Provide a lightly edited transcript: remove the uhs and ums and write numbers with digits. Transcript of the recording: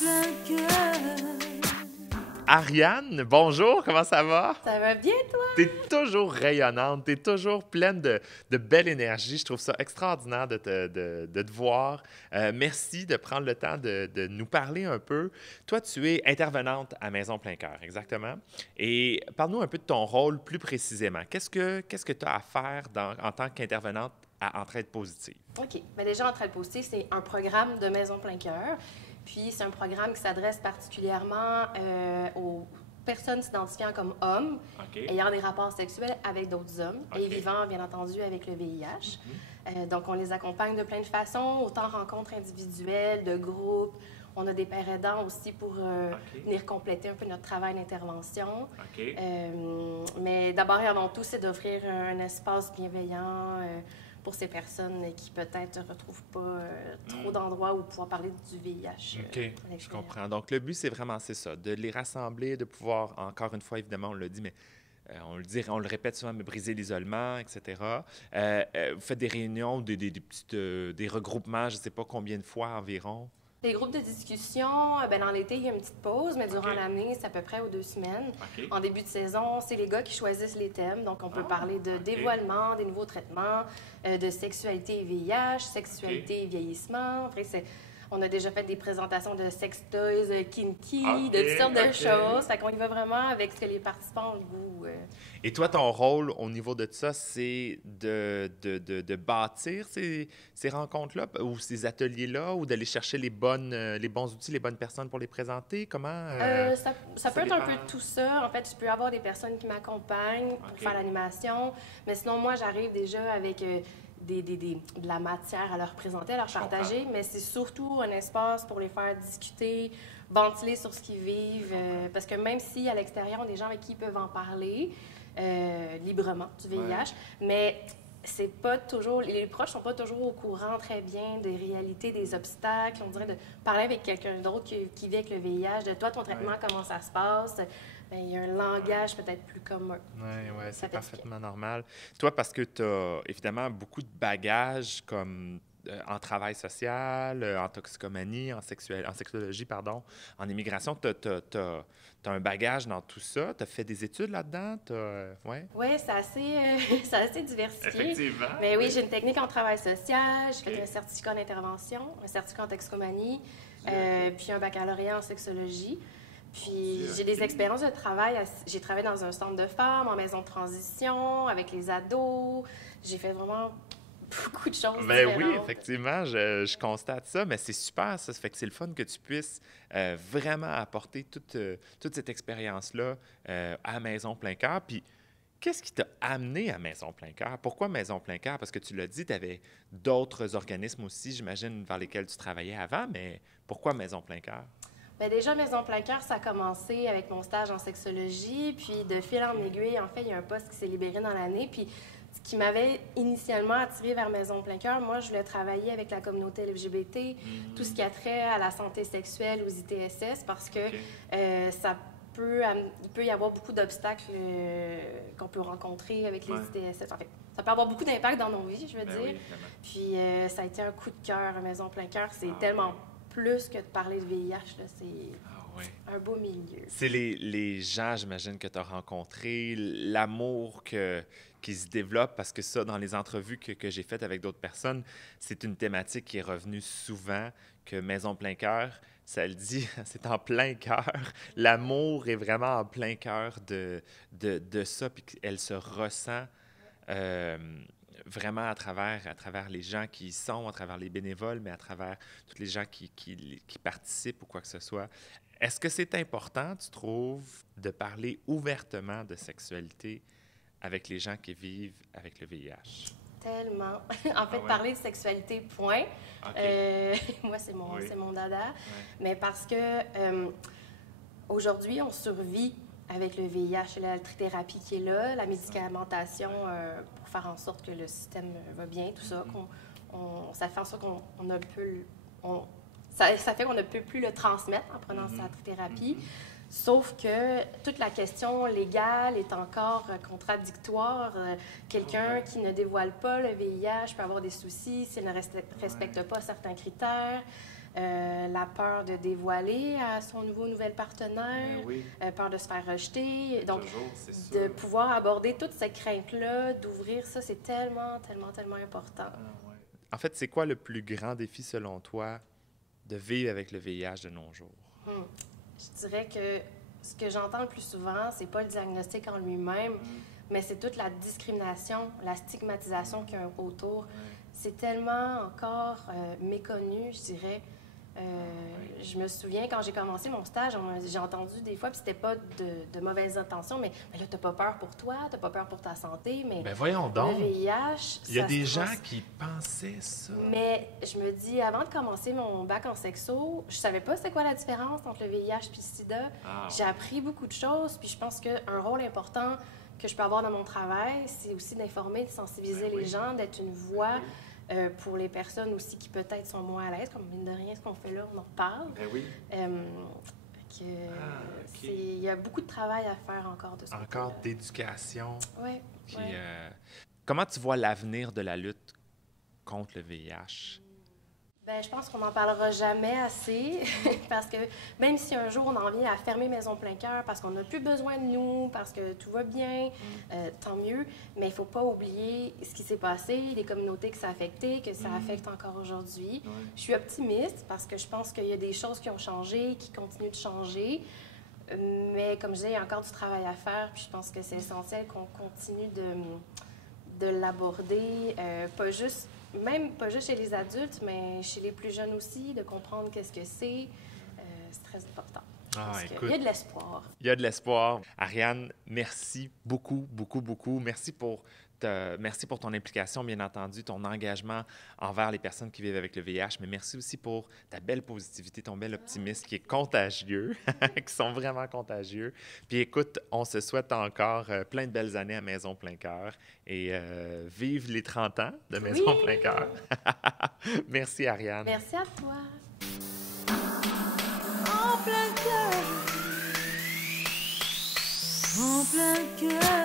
plein cœur. Ariane, bonjour, comment ça va? Ça va bien, toi? T'es toujours rayonnante, t'es toujours pleine de belle énergie. Je trouve ça extraordinaire de te voir. Merci de prendre le temps de nous parler un peu. Toi, tu es intervenante à Maison Plein Cœur, exactement. Et parle-nous un peu de ton rôle plus précisément. Qu'est-ce que tu as à faire en tant qu'intervenante à Entraide positive? OK. Bien, déjà, Entraide positive, c'est un programme de Maison Plein Cœur. Puis, c'est un programme qui s'adresse particulièrement aux personnes s'identifiant comme hommes, OK. ayant des rapports sexuels avec d'autres hommes et OK. vivant, bien entendu, avec le VIH. Donc, on les accompagne de plein de façons, autant rencontres individuelles, de groupes. On a des pères aidants aussi pour venir compléter un peu notre travail d'intervention. OK. Mais d'abord et avant tout, c'est d'offrir un espace bienveillant pour ces personnes qui peut-être ne retrouvent pas trop d'endroits où pouvoir parler du VIH. OK, à je l'extérieur. comprends. Donc, le but, c'est vraiment, c'est ça, de les rassembler, de pouvoir, encore une fois, évidemment, on le dit, mais on le répète souvent, mais briser l'isolement, etc. Vous faites des réunions, des petites, des regroupements, je ne sais pas combien de fois environ. Les groupes de discussion, ben dans l'été, il y a une petite pause, mais durant OK. l'année, c'est à peu près aux 2 semaines. OK. En début de saison, c'est les gars qui choisissent les thèmes. Donc, on peut parler de OK. dévoilement, des nouveaux traitements, de sexualité et VIH, sexualité et vieillissement. Après, on a déjà fait des présentations de sex toys, kinky, OK, de toutes sortes de OK. choses. Fait qu'on y va vraiment avec ce que les participants ont le goût. Et toi, ton rôle au niveau de ça, c'est de bâtir ces rencontres-là ou ces ateliers-là ou d'aller chercher les bons outils, les bonnes personnes pour les présenter? Comment? Ça peut être un peu dépend. de tout ça. En fait, je peux avoir des personnes qui m'accompagnent pour OK. faire l'animation, mais sinon, moi, j'arrive déjà avec de la matière à leur présenter, à leur partager, mais c'est surtout un espace pour les faire discuter, ventiler sur ce qu'ils vivent, parce que même si à l'extérieur, on a des gens avec qui ils peuvent en parler librement du VIH, mais c'est pas toujours, les proches sont pas toujours au courant très bien des réalités, des obstacles. On dirait de parler avec quelqu'un d'autre qui vit avec le VIH, de toi, ton traitement, comment ça se passe. Bien, il y a un langage peut-être plus commun. Oui, Ça c'est fait du parfaitement normal. Toi, parce que tu as évidemment beaucoup de bagages comme en travail social, en toxicomanie, en sexologie, pardon, en immigration, tu as un bagage dans tout ça. Tu as fait des études là-dedans? Ouais. Oui, c'est assez, c'est assez diversifié. Effectivement. Mais oui, j'ai une technique en travail social, j'ai fait un certificat en intervention, un certificat en toxicomanie, puis un baccalauréat en sexologie. Puis j'ai des expériences de travail. J'ai travaillé dans un centre de femmes, en maison de transition, avec les ados. J'ai fait vraiment beaucoup de choses Ben différentes. oui, effectivement, je constate ça, mais c'est super, ça fait que c'est le fun que tu puisses vraiment apporter toute cette expérience-là à Maison Plein Cœur. Puis, qu'est-ce qui t'a amené à Maison Plein Cœur? Pourquoi Maison Plein Cœur? Parce que tu l'as dit, tu avais d'autres organismes aussi, j'imagine, vers lesquels tu travaillais avant, mais pourquoi Maison Plein Cœur? Bien, déjà, Maison Plein Cœur, ça a commencé avec mon stage en sexologie. Puis, de fil en aiguille, en fait, il y a un poste qui s'est libéré dans l'année. Puis, ce qui m'avait initialement attiré vers Maison Plein Cœur, moi, je voulais travailler avec la communauté LGBT, tout ce qui a trait à la santé sexuelle, aux ITSS, parce que il peut y avoir beaucoup d'obstacles qu'on peut rencontrer avec les ITSS. En fait, ça peut avoir beaucoup d'impact dans nos vies, je veux dire. Puis, ça a été un coup de cœur à Maison Plein Cœur. C'est tellement plus que de parler de VIH, là, c'est un beau milieu. C'est les gens, j'imagine, que tu as rencontrés, l'amour qui se développe, parce que ça, dans les entrevues que j'ai faites avec d'autres personnes, c'est une thématique qui est revenue souvent, que Maison Plein Cœur, ça le dit, c'est en plein cœur. L'amour est vraiment en plein cœur de ça, puis qu'elle se ressent vraiment à travers les gens qui y sont, à travers les bénévoles, mais à travers tous les gens qui participent ou quoi que ce soit. Est-ce que c'est important, tu trouves, de parler ouvertement de sexualité avec les gens qui vivent avec le VIH? Tellement. En fait, parler de sexualité, point. Moi, c'est mon dada. Mais parce que aujourd'hui, on survit avec le VIH et la trithérapie qui est là, la médicamentation pour faire en sorte que le système va bien, tout ça. Ça fait en sorte qu'on a peu... Ça fait qu'on ne peut plus le transmettre en prenant sa trithérapie. Sauf que toute la question légale est encore contradictoire. Quelqu'un qui ne dévoile pas le VIH peut avoir des soucis s'il ne respecte pas certains critères. la peur de dévoiler à son nouvelle partenaire, oui. Peur de se faire rejeter. Donc, Toujours, c'est sûr. de pouvoir aborder toutes ces craintes-là, d'ouvrir ça, c'est tellement, tellement, tellement important. Ouais. En fait, c'est quoi le plus grand défi, selon toi, de vivre avec le VIH de nos jours? Je dirais que ce que j'entends le plus souvent, c'est pas le diagnostic en lui-même, mais c'est toute la discrimination, la stigmatisation qu'il y a autour. C'est tellement encore méconnu, je dirais. Je me souviens, quand j'ai commencé mon stage, j'ai entendu des fois, puis c'était pas de mauvaises intentions, mais là, t'as pas peur pour toi, t'as pas peur pour ta santé, mais Ben voyons donc! le VIH... Il y a des gens qui pensaient ça. Mais je me dis, avant de commencer mon bac en sexo, je savais pas c'était quoi la différence entre le VIH et le sida. J'ai appris beaucoup de choses, puis je pense qu'un rôle important que je peux avoir dans mon travail, c'est aussi d'informer, de sensibiliser les gens, d'être une voix... pour les personnes aussi qui peut-être sont moins à l'aise, comme mine de rien, ce qu'on fait là, on en reparle. Il y a beaucoup de travail à faire encore de ce côté-là. Encore d'éducation. Oui. Comment tu vois l'avenir de la lutte contre le VIH? Bien, je pense qu'on n'en parlera jamais assez, parce que même si un jour on en vient à fermer Maison Plein Cœur parce qu'on n'a plus besoin de nous, parce que tout va bien, tant mieux, mais il ne faut pas oublier ce qui s'est passé, les communautés que ça a affecté, que ça affecte encore aujourd'hui. Je suis optimiste parce que je pense qu'il y a des choses qui ont changé, qui continuent de changer, mais comme je disais, il y a encore du travail à faire, puis je pense que c'est essentiel qu'on continue de l'aborder, pas juste chez les adultes, mais chez les plus jeunes aussi, de comprendre qu'est-ce que c'est. C'est très important. Écoute, il y a de l'espoir. Il y a de l'espoir. Ariane, merci beaucoup, beaucoup, beaucoup. Merci pour ton implication, bien entendu, ton engagement envers les personnes qui vivent avec le VIH, mais merci aussi pour ta belle positivité, ton bel optimisme qui est contagieux, qui sont vraiment contagieux. Puis écoute, on se souhaite encore plein de belles années à Maison Plein Cœur et vive les 30 ans de Maison Plein Cœur. Merci, Ariane. Merci à toi. En plein cœur. En plein cœur.